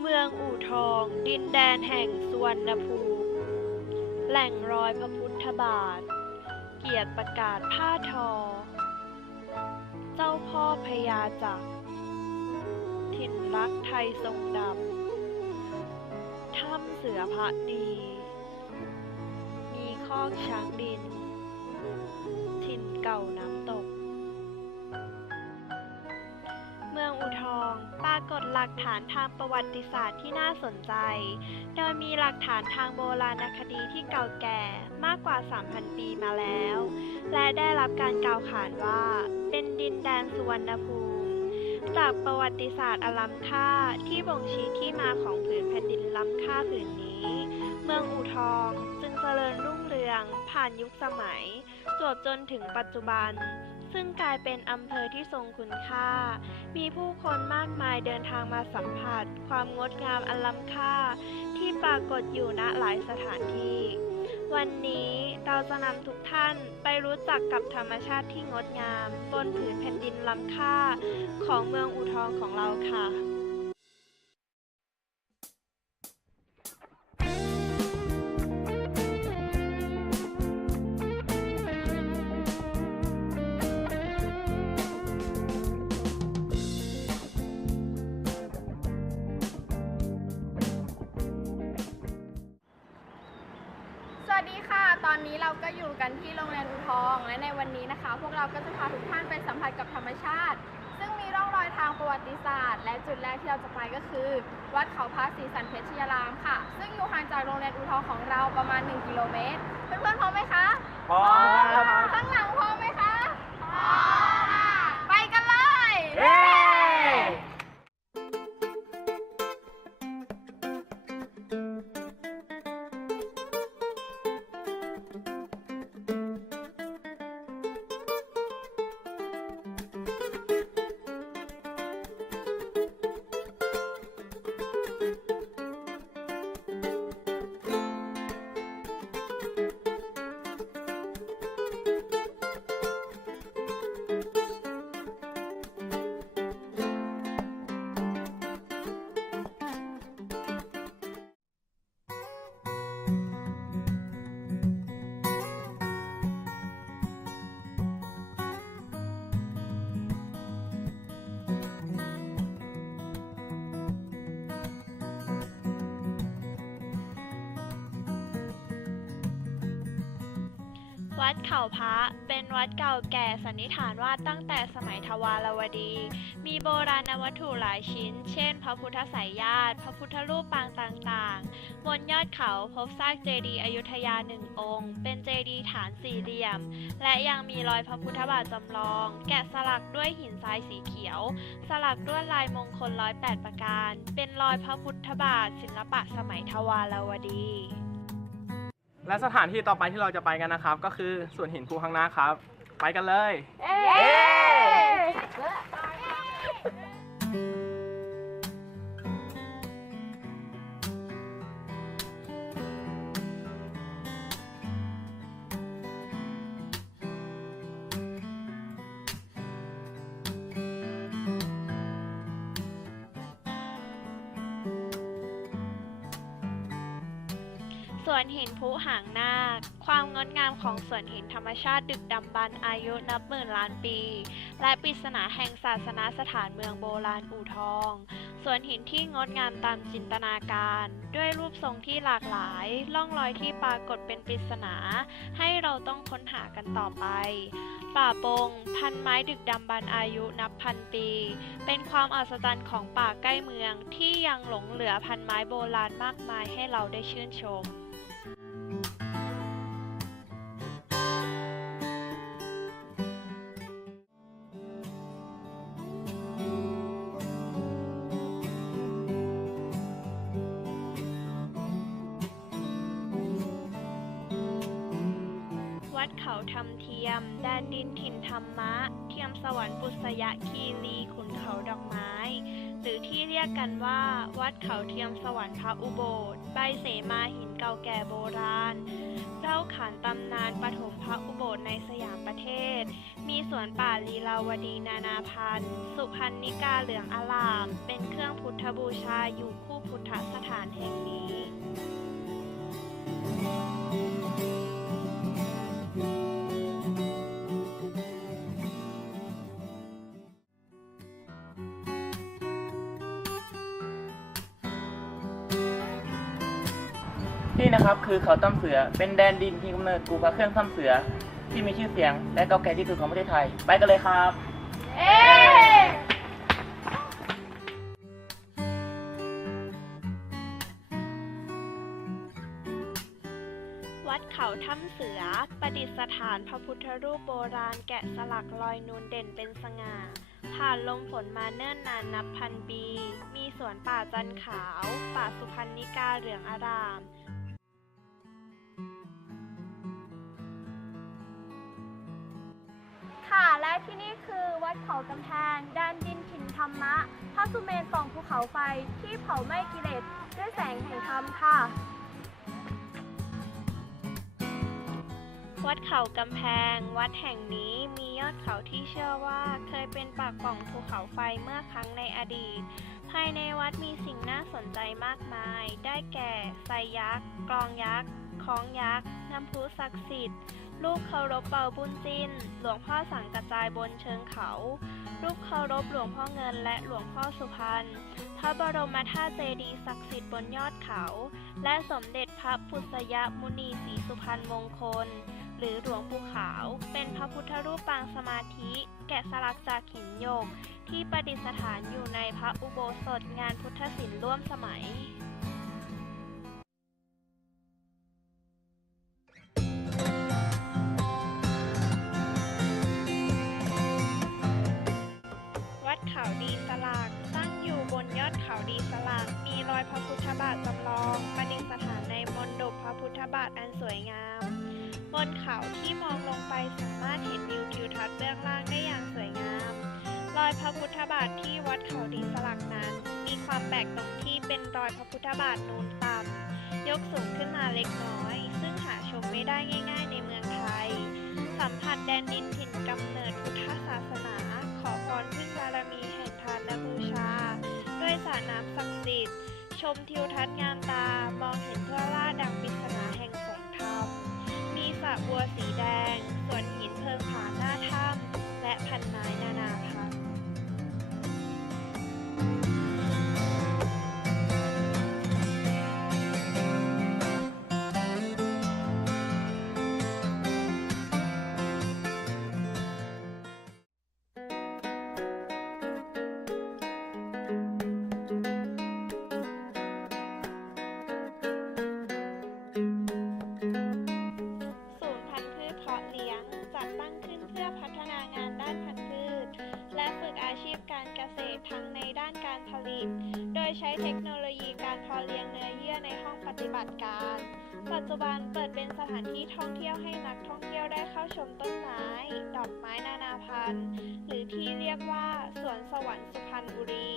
เมืองอู่ทอง ดินแดนแห่งสุวรรณภูมิ แหล่งรอยพระพุทธบาท เกียรติประกาศผ้าทอ เจ้าพ่อพญาจักร ถิ่นรักไทยทรงดำ ถ้ำเสือพระดี มีคอกช้างดิน ถิ่นเก่าน้ำตก มืองอูทอง ปรากฏหลักฐานทางประวัติศาสตร์ที่น่าสนใจ โดยมีหลักฐานทางโบราณคดีที่เก่าแก่มากกว่า 3,000 ปีมาแล้ว และได้รับการกล่าวขานว่า เป็นดินแดนสุวรรณภูมิ จากประวัติศาสตร์อล้ำค่าที่บ่งชี้ที่มาของผืนแผ่นดินล้ำค่าผืนนี้ เมืองอูทองจึงเจริญรุ่งเรืองผ่านยุคสมัยจวบจนถึงปัจจุบัน ซึ่งกลายเป็นอำเภอที่ทรงคุณค่า มีผู้คนมากมายเดินทางมาสัมผัส ความงดงามอันล้ำค่า ที่ปรากฏอยู่ณหลายสถานที่ วันนี้เราจะนำทุกท่านไปรู้จักกับธรรมชาติที่งดงาม บนผืนแผ่นดินล้ำค่า ของเมืองอูทองของเราค่ะ อนนี้เราก็อยู่กันที่โรงแรมอูทอง และในวันนี้นะคะ พวกเราก็จะพาทุกท่านไปสัมผัสกับธรรมชาติ ซึ่งมีร่องรอยทางประวัติศาสตร์ และจุดแรกที่เราจะไปก็คือ วัดเขาพระศรีสันเพชรยารามค่ะ ซึ่งอยู่ห่างจากโรงแรมอูทองของเราประมาณ 1 กิโลเมตร เพื่อนๆพร้อมไหมคะ พร้อม วัดเขาพระเป็นวัดเก่าแก่สันนิษฐานว่าตั้งแต่สมัยทวารวดี มีโบราณวัตถุหลายชิ้น เช่น พระพุทธไสยญาติ พระพุทธรูปปางต่างๆ บนยอดเขาพบซากเจดีย์อยุธยาหนึ่งองค์ เป็นเจดีย์ฐานสี่เหลี่ยม และยังมีรอยพระพุทธบาทจำลอง แกะสลักด้วยหินทรายสีเขียว สลักด้วยลายมงคลร้อยแปดประการ เป็นรอยพระพุทธบาทศิลปะสมัยทวารวดี และสถานที่ต่อไปที่เราจะไปกันนะครับ ก็คือสวนหินภูข้างหน้าครับ ไปกันเลย เย้ วนหินพุหางนาค ความงดงามของสวนหินธรรมชาติดึกดำบรรอายุนับหมื่นล้านปี และปริศนาแห่งศาสนาสถานเมืองโบราณอู่ทองสวนหินที่งดงามตามจินตนาการ ด้วยรูปทรงที่หลากหลาย ล่องรอยที่ปรากฏเป็นปริศนา ให้เราต้องค้นหากันต่อไป ป่าปง พันไม้ดึกดำบรรอายุนับพันปี เป็นความอัศจรรย์ของป่าใกล้เมืองที่ยังหลงเหลือพันไม้โบราณมากมายให้เราได้ชื่นชม วัดเขาทำเทียม แดนดินถิ่นธรรมะ เทียมสวรรค์ปุษยคีรีขุนเขาดอกไม้ หรือที่เรียกกันว่า วัดเขาเทียมสวรรค์พระอุโบสถใบเสมาหินเก่าแก่โบราณเล่าขานตำนานปฐมพระอุโบสถในสยามประเทศ มีสวนป่าลีลาวดีนานาพันธุ์ สุพรรณนิกาเหลืองอลาม เป็นเครื่องพุทธบูชาอยู่คู่พุทธสถานแห่งนี้ นี่นะครับคือเขาถ้ำเสือเป็นแดนดินที่กำเนิดกูพระเครื่องถ้ำเสือที่มีชื่อเสียง และเก่าแก่ที่สุดของประเทศไทย ไปกันเลยครับ เอ๊วัดเขาถ้ำเสือ ประดิษฐานพระพุทธรูปโบราณแกะสลักลอยนูนเด่นเป็นสง่า ผ่านลมฝนมาเนิ่นนานนับพันปี มีสวนป่าจันขาว ป่าสุพรรณิกาเหลืองอาราม ค่ะ และที่นี่คือวัดเขากำแพงแดนดินถิ่นธรรมะพระสุเมนปล่องภูเขาไฟที่เผาไหม้กิเลสด้วยแสงแห่งธรรมค่ะ วัดเขากำแพง วัดแห่งนี้มียอดเขาที่เชื่อว่าเคยเป็นปากปล่องภูเขาไฟเมื่อครั้งในอดีต ภายในวัดมีสิ่งน่าสนใจมากมาย ได้แก่ไซยักษ์ กลองยักษ์คล้องยักษ์ น้ำพุศักดิ์สิทธิ์ รูปเคารพเป่าบุญจิน หลวงพ่อสังกระจายบนเชิงเขารูปเคารพหลวงพ่อเงินและหลวงพ่อสุพรรณ พระบรมธาตุเจดีย์ศักดิ์สิทธิ์บนยอดเขา และสมเด็จพระพุทธยมุนีศรีสุพรรณมงคล หรือหลวงปู่ขาว เป็นพระพุทธรูปปางสมาธิ แกะสลักจากหินโยก ที่ประดิษฐานอยู่ในพระอุโบสถงานพุทธศิลป์ร่วมสมัย พุทธบาทที่วัดเขาดีสลักนั้น มีความแปลกตรงที่เป็นรอยพระพุทธบาทนูนต่ำยกสูงขึ้นมาเล็กน้อย ซึ่งหาชมไม่ได้ง่าย ๆ ในเมืองไทย สัมผัสแดนดินถิ่นกำเนิดพุทธศาสนา ขอพรพึ่งบารมีแห่งทานและบูชา ด้วยสระน้ำศักดิ์สิทธิ์ ชมทิวทัศน์งามตา มองเห็นทั่วล่าดังปริศนาแห่งแสงธรรม มีสระบัวสีแดง ส่วนหินเพิงผาหน้าถ้ำและพันไม้นานาพันธุ์ ใช้เทคโนโลยีการเพาะเลี้ยงเนื้อเยื่อในห้องปฏิบัติการ ปัจจุบันเปิดเป็นสถานที่ท่องเที่ยวให้นักท่องเที่ยวได้เข้าชมต้นไม้ ดอกไม้นานาพันธุ์ หรือที่เรียกว่าสวนสวรรค์สุพรรณบุรี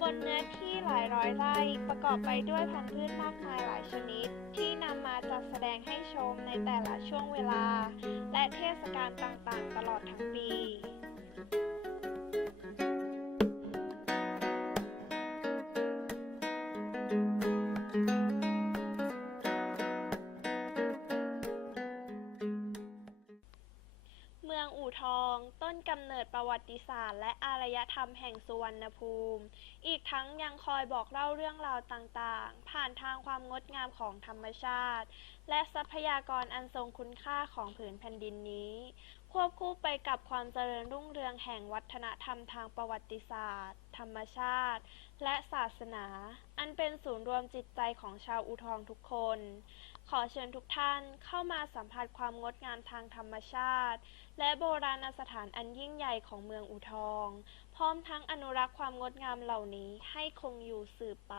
บนเนื้อที่หลายร้อยไร่ประกอบไปด้วยพันธุ์พืชมากมายหลายชนิด ที่นำมาจัดแสดงให้ชมในแต่ละช่วงเวลา และเทศกาลต่างๆ ตลอดทั้งปี ติศาสตร์ และอารยธรรมแห่งสุวรรณภูมิ อีกทั้งยังคอยบอกเล่าเรื่องราวต่างๆ ผ่านทางความงดงามของธรรมชาติ และทรัพยากรอันทรงคุณค่าของผืนแผ่นดินนี้ ควบคู่ไปกับความเจริญรุ่งเรืองแห่งวัฒนธรรมทางประวัติศาสตร์ ธรรมชาติ และศาสนา อันเป็นศูนย์รวมจิตใจของชาวอูทองทุกคน ขอเชิญทุกท่านเข้ามาสัมผัสความงดงามทางธรรมชาติ และโบราณสถานอันยิ่งใหญ่ของเมืองอูทอง พร้อมทั้งอนุรักษ์ความงดงามเหล่านี้ให้คงอยู่สืบไป